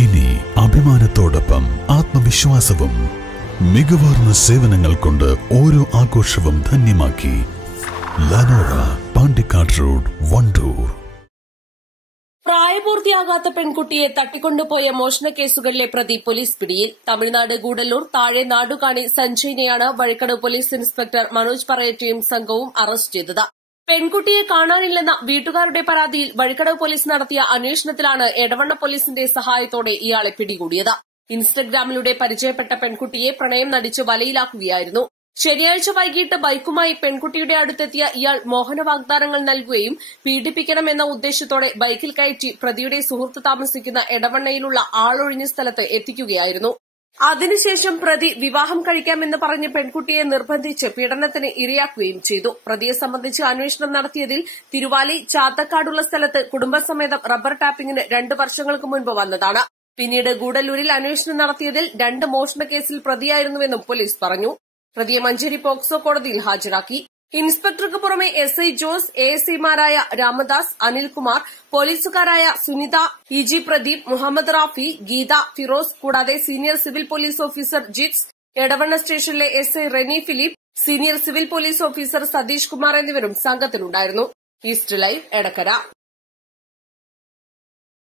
ഇനി അഭിമാനത്തോടൊപ്പം ആത്മവിശ്വാസവും. മികവാർന്ന സേവനങ്ങൾ കൊണ്ട് ഓരോ ആഘോഷവും ധന്യമാക്കി. ലനോറ, പാണ്ടിക്കാട് റോഡ്, വണ്ടൂർ. പ്രായപൂർത്തിയാകാത്ത പെൺകുട്ടിയെ തട്ടിക്കൊണ്ടുപോയ മോഷണക്കേസുകളിലെ പ്രതി പോലീസ് പിടിയിൽ. തമിഴ്നാട് ഗൂഡല്ലൂർ താഴെ നാടുകാണി സഞ്ജയിനെയാണ് വഴിക്കടവ് പോലീസ് ഇൻസ്പെക്ടർ മനോജ് പറയറ്റയും സംഘവും അറസ്റ്റ് ചെയ്തത്. പെൺകുട്ടിയെ കാണാനില്ലെന്ന വീട്ടുകാരുടെ പരാതിയിൽ വഴിക്കടവ് പോലീസ് നടത്തിയ അന്വേഷണത്തിലാണ് എടവണ്ണ പോലീസിന്റെ സഹായത്തോടെ ഇയാളെ പിടികൂടിയത്. ഇൻസ്റ്റഗ്രാമിലൂടെ പരിചയപ്പെട്ട പെൺകുട്ടിയെ പ്രണയം നടിച്ച് വലയിലാക്കുകയായിരുന്നു. ശനിയാഴ്ച വൈകിട്ട് ബൈക്കുമായി പെൺകുട്ടിയുടെ അടുത്തെത്തിയ ഇയാൾ മോഹന വാഗ്ദാനങ്ങൾ നൽകുകയും പീഡിപ്പിക്കണമെന്ന ഉദ്ദേശത്തോടെ ബൈക്കിൽ കയറ്റി പ്രതിയുടെ സുഹൃത്ത് താമസിക്കുന്ന എടവണ്ണയിലുള്ള ആളൊഴിഞ്ഞ സ്ഥലത്ത് എത്തിക്കുകയായിരുന്നു. അതിനുശേഷം പ്രതി വിവാഹം കഴിക്കാമെന്ന് പറഞ്ഞ് പെൺകുട്ടിയെ നിർബന്ധിച്ച് പീഡനത്തിന് ഇരയാക്കുകയും ചെയ്തു. പ്രതിയെ സംബന്ധിച്ച് അന്വേഷണം നടത്തിയതിൽ തിരുവാലി ചാത്തക്കാടുള്ള സ്ഥലത്ത് കുടുംബസമേതം റബ്ബർ ടാപ്പിംഗിന് 2 വർഷങ്ങൾക്ക് മുൻപ് വന്നതാണ്. പിന്നീട് ഗൂഡല്ലൂരിൽ അന്വേഷണം നടത്തിയതിൽ 2 മോഷണക്കേസിൽ പ്രതിയായിരുന്നുവെന്നും പോലീസ് പറഞ്ഞു. പ്രതിയെ മഞ്ചേരി പോക്സോ കോടതിയിൽ ഹാജരാക്കി. ഇൻസ്പെക്ടർക്ക് പുറമെ എസ്ഐ ജോസ്, എഎസ്ഐമാരായ രാമദാസ്, അനിൽകുമാർ, പോലീസുകാരായ സുനിത, ഇജി പ്രദീപ്, മുഹമ്മദ് റാഫി, ഗീത, ഫിറോസ് കൂടാതെ senior civil police officer Jits, Edavanna സ്റ്റേഷനിലെ SI Reni Philip, senior civil police officer Satheesh Kumar എന്നിവരും സംഘത്തിലുണ്ടായിരുന്നു. East live, Edakkara.